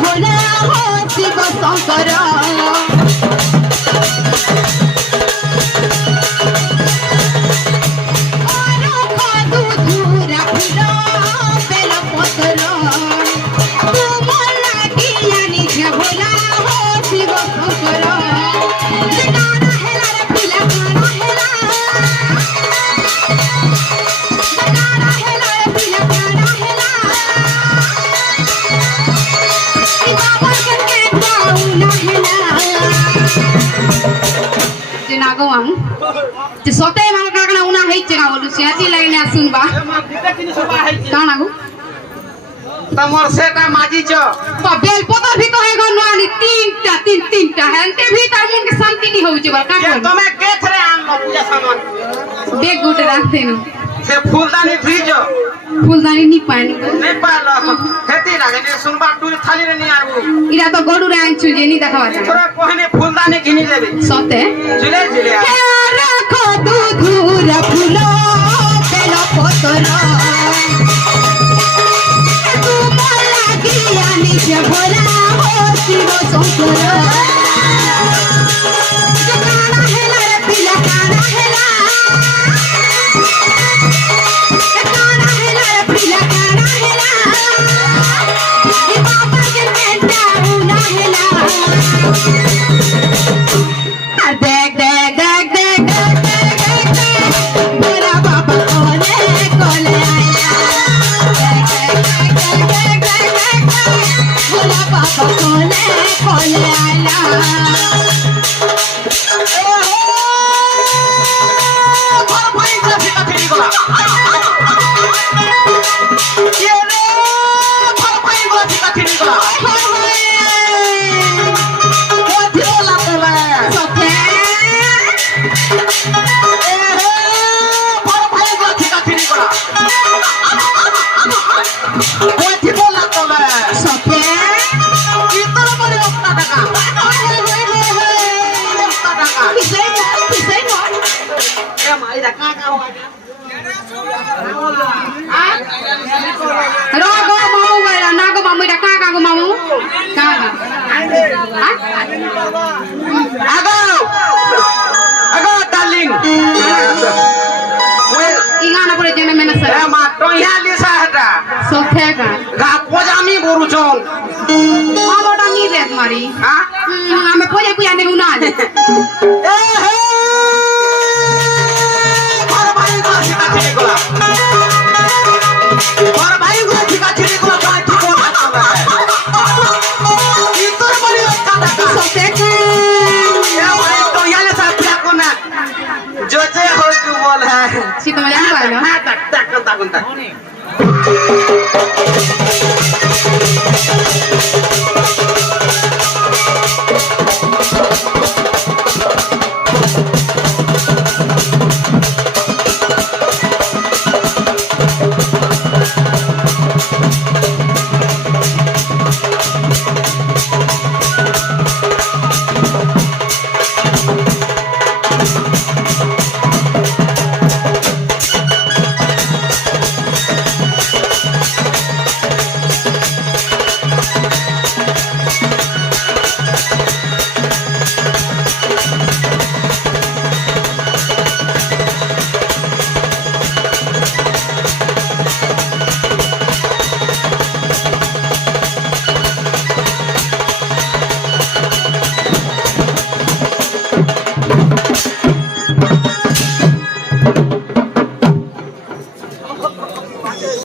भोला हो शिव शंकर सोते माल काकना उना है चेगा बोलु सेती लाइन सुनबा काना गो तमर सेटा माजी छ तो बेल पतर भी तो है गो नानी तीनटा हंते भी तार मन के शांति नहीं होउ छ बा का तमे के थरे आन लो पूजा सामान बेग गुटे राखते न से फूलदानी थीजो फूलदानी नहीं पानी नहीं पालो खेती लागे ने सुनबा टूर थाली रे नहीं आबू इरा तो गडु रे आन छु जे नहीं देखवा तोरा कोहने फूलदानी घिनी लेबे सोते जिले जिले राखो दूधुर फूलो बेल पतर तू मला गियानी से भोला हो शिव शंकर काना हेला रे पिला काना हेला रे पिला काना हेला ए बाबा के बेटा उना हेला देख देख देख देख मेरा बाबा कोले आया मेरा बाबा कोले आया Rogo mamu gaya nago mamu ida kaka go mamu kaka ago darling ingana pore jene mena sar ma to ya lisa hata sokhega ga pojami boru chong mamu da ni dek mari ha ame poje puya ne unal he par bhai ko sita chili gola par bhai ko sita chili gola ka thiko na itor bari kata sokhega ya bhai to ya lisa pya ko na jo je ho tu bol hai si to mayan ba no ha tak tak tak tak